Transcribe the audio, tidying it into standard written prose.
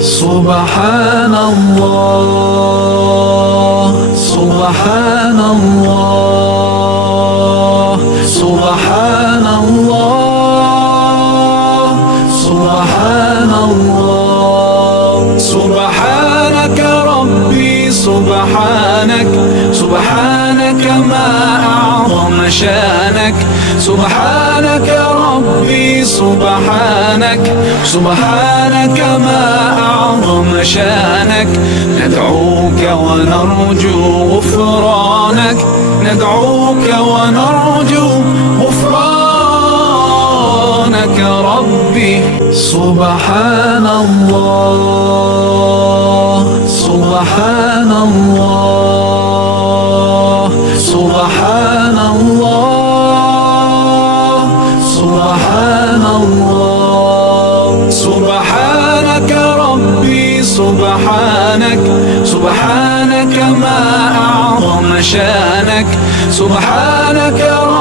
سبحان الله سبحان الله سبحان الله سبحان الله سبحانك ربي سبحانك سبحانك ما أعظم شانك سبحانك ربي سبحانك سبحانك ما أعظم شانك ندعوك ونرجو غفرانك ندعوك ونرجو غفرانك ربي سبحان الله سبحان الله سبحان الله سبحان الله سبحانك ربي سبحانك سبحانك ما أعظم شانك سبحانك ربي